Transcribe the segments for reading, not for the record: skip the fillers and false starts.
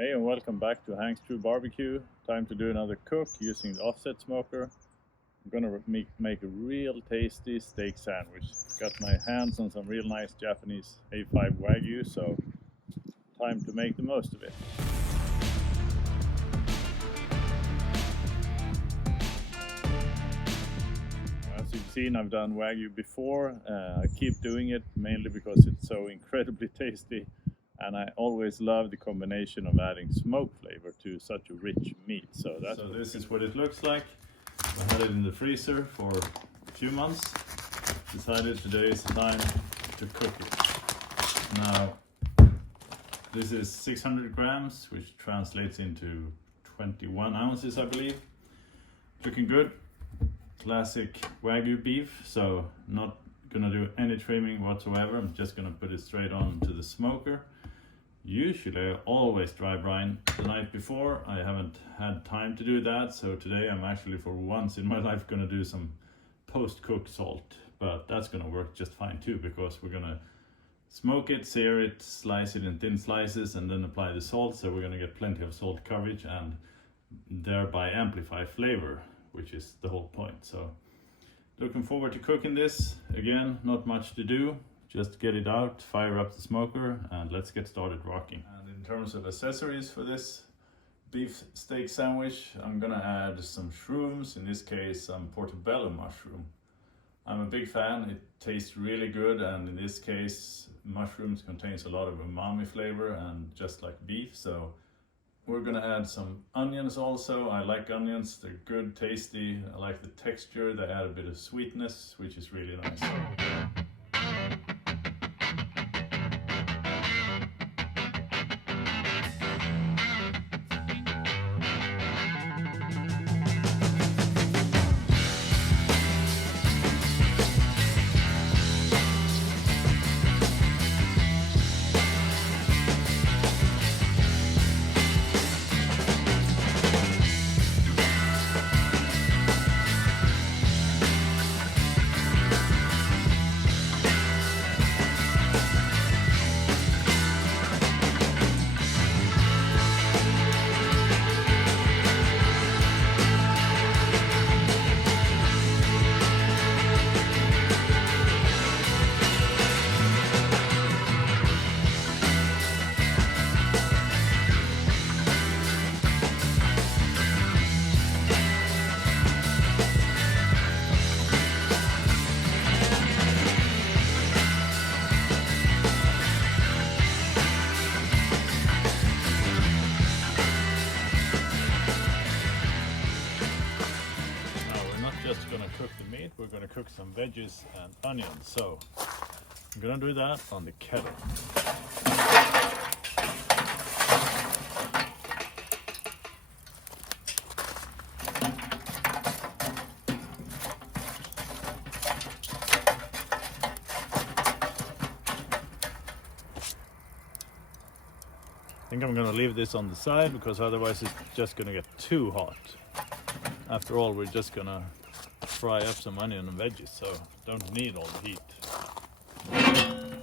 Hey and welcome back to Hank's True Barbecue. Time to do another cook using the offset smoker. I'm gonna make a real tasty steak sandwich. Got my hands on some real nice Japanese A5 Wagyu, so time to make the most of it. As you've seen, I've done Wagyu before. I keep doing it mainly because it's so incredibly tasty. And I always love the combination of adding smoke flavor to such a rich meat. So this is what it looks like. I had it in the freezer for a few months. Decided today is the time to cook it. Now, this is 600 grams, which translates into 21 ounces, I believe. Looking good. Classic Wagyu beef, so not gonna do any trimming whatsoever. I'm just gonna put it straight on to the smoker. Usually I always dry brine the night before. I haven't had time to do that, so today I'm actually for once in my life gonna do some post-cook salt, but that's gonna work just fine too, because we're gonna smoke it, sear it, slice it in thin slices, and then apply the salt, so we're gonna get plenty of salt coverage and thereby amplify flavor, which is the whole point. So looking forward to cooking this. Again, not much to do. Just get it out, fire up the smoker, and let's get started rocking. And in terms of accessories for this beef steak sandwich, I'm gonna add some shrooms, in this case some portobello mushroom. I'm a big fan, it tastes really good, and in this case mushrooms contains a lot of umami flavor, and just like beef, so we're gonna add some onions also. I like onions, they're good, tasty, I like the texture, they add a bit of sweetness, which is really nice. Cook the meat, we're going to cook some veggies and onions, so I'm going to do that on the kettle. I think I'm going to leave this on the side because otherwise it's just going to get too hot. After all, we're just going to fry up some onion and veggies, so don't need all the heat.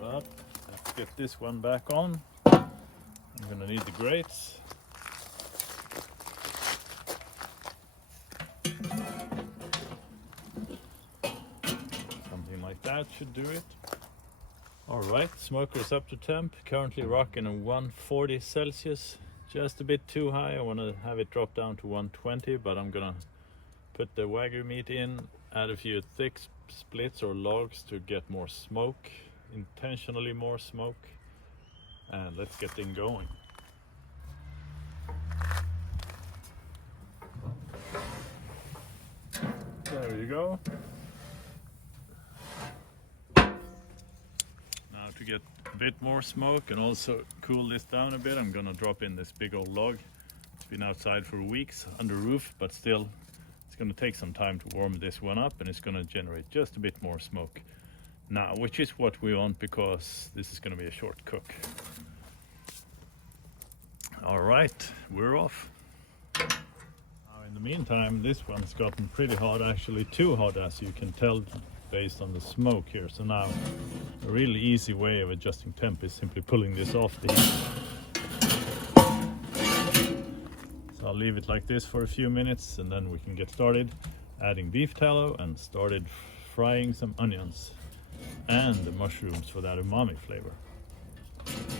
But let's get this one back on. I'm gonna need the grates. Something like that should do it. Alright, smoker is up to temp, currently rocking at 140 Celsius. Just a bit too high, I want to have it drop down to 120, but I'm gonna put the Wagyu meat in, add a few thick splits or logs to get more smoke, intentionally more smoke, and let's get things going. There you go. Now to get a bit more smoke and also cool this down a bit, I'm gonna drop in this big old log. It's been outside for weeks under roof, but still going to take some time to warm this one up, and it's going to generate just a bit more smoke now, which is what we want because this is going to be a short cook. All right, we're off. Now in the meantime, this one's gotten pretty hot, actually too hot, as you can tell based on the smoke here. So now a really easy way of adjusting temp is simply pulling this off the heat. So I'll leave it like this for a few minutes and then we can get started adding beef tallow and started frying some onions and the mushrooms for that umami flavor.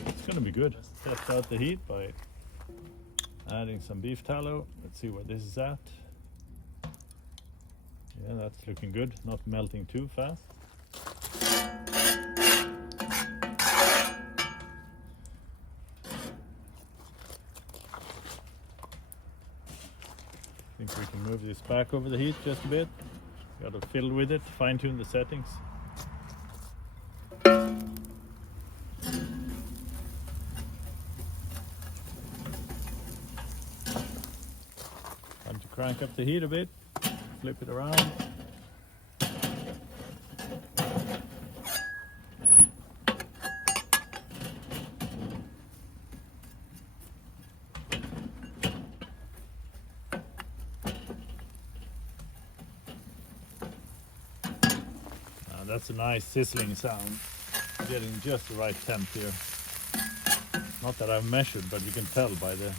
It's gonna be good. Let's test out the heat by adding some beef tallow. Let's see where this is at. Yeah, that's looking good, not melting too fast. I think we can move this back over the heat just a bit. Got to fiddle with it, fine tune the settings. Time to crank up the heat a bit, flip it around. That's a nice sizzling sound, getting just the right temp here. Not that I've measured, but you can tell by the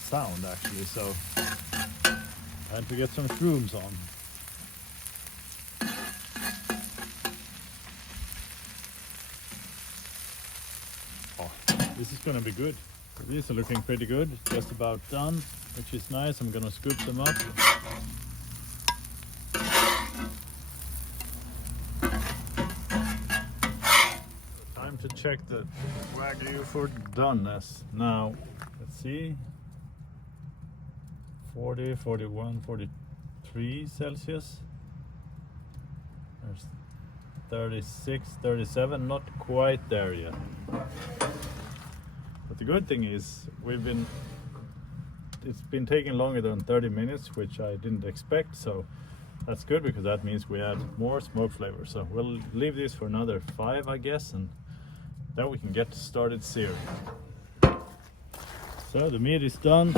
sound actually, so time to get some shrooms on. Oh, this is gonna be good. These are looking pretty good, just about done, which is nice. I'm gonna scoop them up. To check the Wagyu for doneness. Now, let's see. 40, 41, 43 Celsius. There's 36, 37, not quite there yet. But the good thing is it's been taking longer than 30 minutes, which I didn't expect, so that's good because that means we add more smoke flavor. So we'll leave this for another 5, I guess, and then we can get started searing. So the meat is done,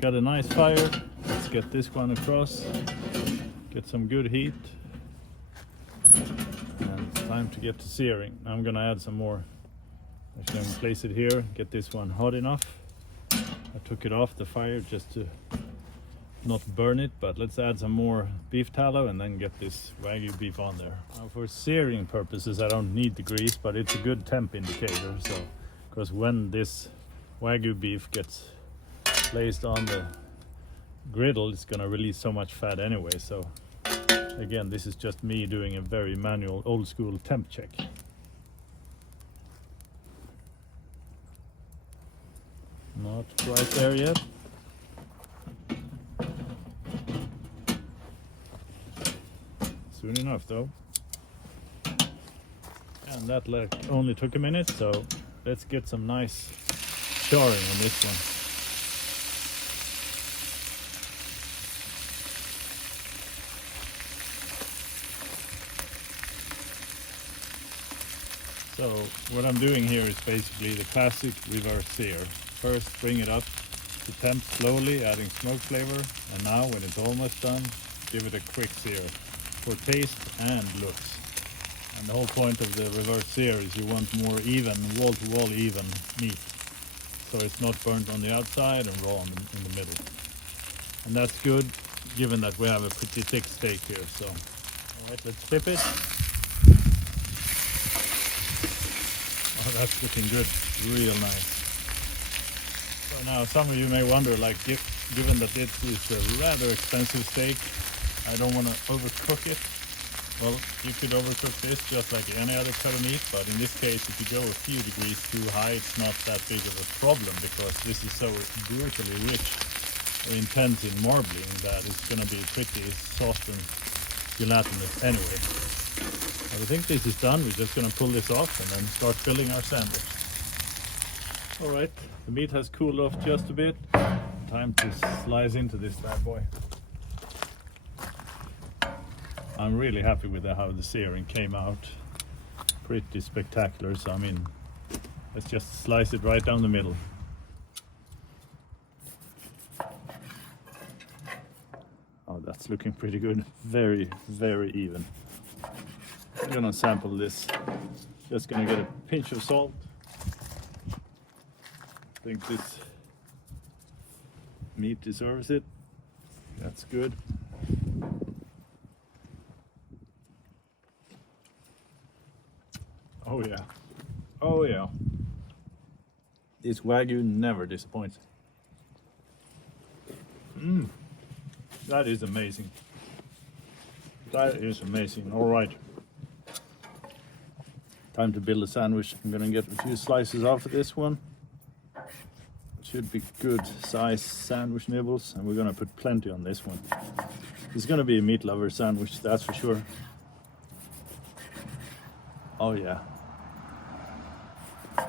got a nice fire. Let's get this one across, get some good heat. And it's time to get to searing. I'm gonna add some more. Actually, I'm gonna place it here, get this one hot enough. I took it off the fire just to not burn it, but let's add some more beef tallow and then get this Wagyu beef on there. Now for searing purposes I don't need the grease, but it's a good temp indicator, so because when this Wagyu beef gets placed on the griddle it's gonna release so much fat anyway, so again this is just me doing a very manual old school temp check. Not quite there yet. Soon enough though. And that only took a minute, so let's get some nice charring on this one. So what I'm doing here is basically the classic reverse sear. First bring it up to temp slowly, adding smoke flavor, and now when it's almost done, give it a quick sear for taste and looks. And the whole point of the reverse sear is you want more even, wall-to-wall even meat. So it's not burnt on the outside and raw in the middle. And that's good, given that we have a pretty thick steak here. So, alright, let's flip it. Oh, that's looking good, real nice. So now some of you may wonder, like, given that this is a rather expensive steak, I don't want to overcook it. Well, you could overcook this just like any other cut of meat, but in this case, if you go a few degrees too high, it's not that big of a problem because this is so brutally rich or intense in marbling that it's going to be pretty soft and gelatinous anyway. But I think this is done. We're just going to pull this off and then start filling our sandwich. Alright, the meat has cooled off just a bit. Time to slice into this bad boy. I'm really happy with how the searing came out. Pretty spectacular, so I mean, let's just slice it right down the middle. Oh, that's looking pretty good. Very, very even. I'm gonna sample this. Just gonna get a pinch of salt. I think this Meat deserves it. That's good. Oh yeah. Oh yeah. This Wagyu never disappoints. That is amazing. That is amazing. All right. Time to build a sandwich. I'm gonna get a few slices off of this one. Should be good size sandwich nibbles, and we're gonna put plenty on this one. It's gonna be a meat lover sandwich, that's for sure. Oh yeah. I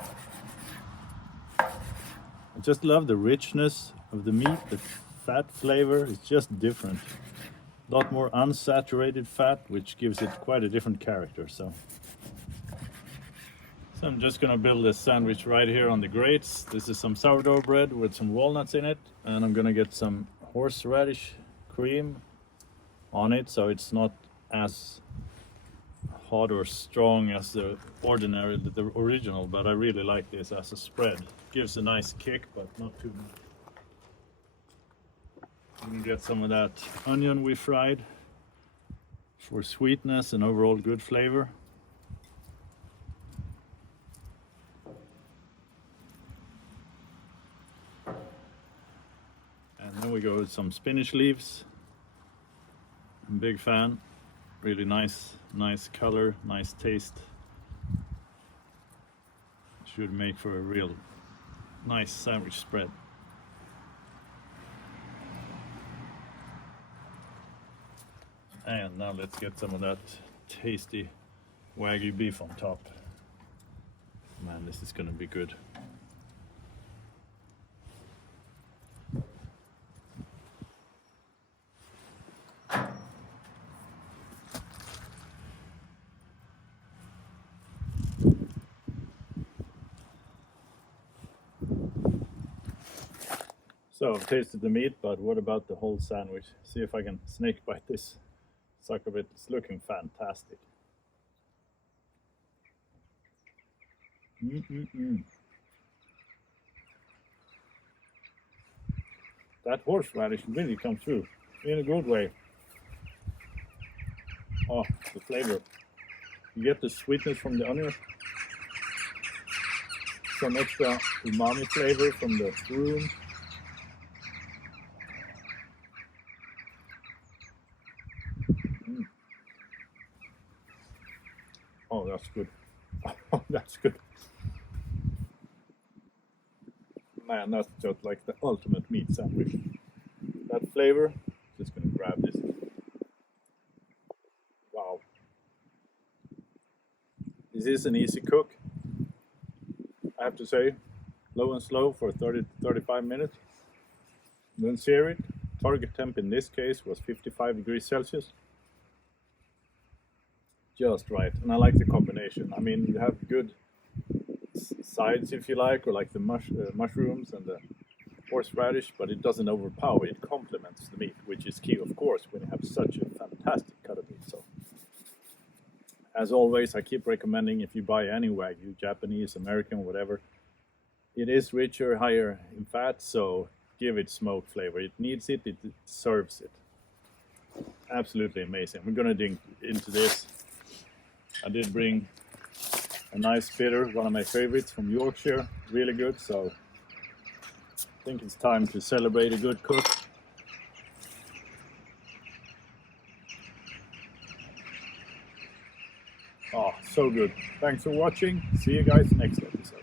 just love the richness of the meat. The fat flavor is just different. A lot more unsaturated fat, which gives it quite a different character. So I'm just gonna build this sandwich right here on the grates. This is some sourdough bread with some walnuts in it, and I'm gonna get some horseradish cream on it, so it's not as hot or strong as the original, but I really like this as a spread. Gives a nice kick, but not too much. I'm gonna get some of that onion we fried for sweetness and overall good flavor. And then we go with some spinach leaves. I'm a big fan. Really nice color, nice taste. Should make for a real nice sandwich spread. And now let's get some of that tasty Wagyu beef on top. Man, this is gonna be good. So I've tasted the meat, but what about the whole sandwich? See if I can snake bite this sucker bit. It's looking fantastic. That horseradish really comes through in a good way. Oh, the flavor. You get the sweetness from the onion, some extra umami flavor from the room. Oh, that's good. Oh, that's good. Man, that's just like the ultimate meat sandwich. That flavor, just gonna grab this. Wow. This is an easy cook, I have to say. Low and slow for 30 to 35 minutes. Then sear it. Target temp in this case was 55 degrees Celsius. Just right, and I like the combination. I mean, you have good sides if you like, or like the mushrooms and the horseradish, but it doesn't overpower. It complements the meat, which is key, of course, when you have such a fantastic cut of meat. So, as always, I keep recommending if you buy any Wagyu, Japanese, American, whatever, it is richer, higher in fat, so give it smoke flavor. It needs it, it serves it. Absolutely amazing. We're gonna dig into this. I did bring a nice bitter, one of my favorites from Yorkshire, really good, so I think it's time to celebrate a good cook. Oh, so good. Thanks for watching. See you guys next episode.